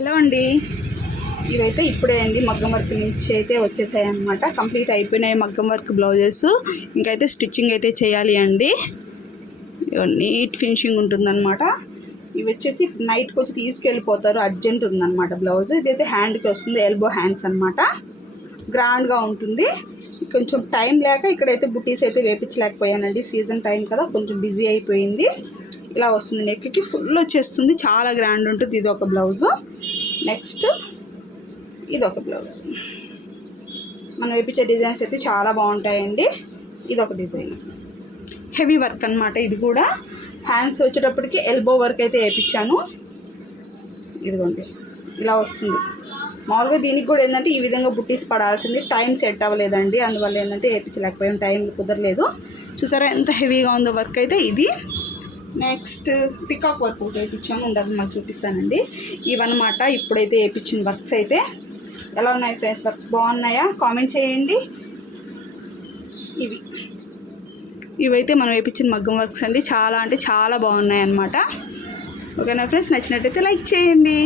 Hello అండి. ఇవైతే ఇప్పుడే అండి మగ్గం వర్క్ నుంచి అయితే వచ్చేసాయి అన్నమాట. కంప్లీట్ అయిపోయినాయి మగ్గం వర్క్ బ్లౌజెస్. ఇంకైతే స్టిచ్చింగ్ అయితే చేయాలి అండి. నీట్ ఫినిషింగ్ ఉంటుందన్నమాట. ఇవి వచ్చేసి నైట్కి వచ్చి తీసుకెళ్ళిపోతారు, అర్జెంట్ ఉందన్నమాట బ్లౌజ్. ఇదైతే హ్యాండ్కి వస్తుంది, ఎల్బో హ్యాండ్స్ అనమాట. గ్రాండ్గా ఉంటుంది. కొంచెం టైం లేక ఇక్కడైతే బుటీస్ అయితే వేపించలేకపోయానండి. సీజన్ టైం కదా, కొంచెం బిజీ అయిపోయింది. ఇలా వస్తుంది, నెక్కి ఫుల్ వచ్చేస్తుంది, చాలా గ్రాండ్ ఉంటుంది. ఇది ఒక బ్లౌజు. నెక్స్ట్ ఇది ఒక బ్లౌజ్. మనం వేపించే డిజైన్స్ అయితే చాలా బాగుంటాయండి. ఇది ఒక డిజైన్, హెవీ వర్క్ అనమాట. ఇది కూడా హ్యాండ్స్ వచ్చేటప్పటికి ఎల్బో వర్క్ అయితే వేయించాను. ఇదిగోండి ఇలా వస్తుంది. మామూలుగా దీనికి కూడా ఏంటంటే ఈ విధంగా బుట్టీస్ పడాల్సింది, టైం సెట్ అవ్వలేదండి. అందువల్ల ఏంటంటే వేయించలేకపోయాం, టైం కుదరలేదు. చూసారా ఎంత హెవీగా ఉందో వర్క్ అయితే. ఇది నెక్స్ట్ పికాక్ వర్క్ ఒకటి వేయించాను, ఉండదు మాకు చూపిస్తానండి. ఇవన్నమాట ఇప్పుడైతే వేయించిన వర్క్స్ అయితే. ఎలా ఉన్నాయి ఫ్రెండ్స్? వర్క్స్ బాగున్నాయా? కామెంట్ చేయండి. ఇవైతే మనం వేయించిన మగ్గం వర్క్స్ అండి. చాలా అంటే చాలా బాగున్నాయి అన్నమాట. ఓకేనా ఫ్రెండ్స్? నచ్చినట్టయితే లైక్ చేయండి.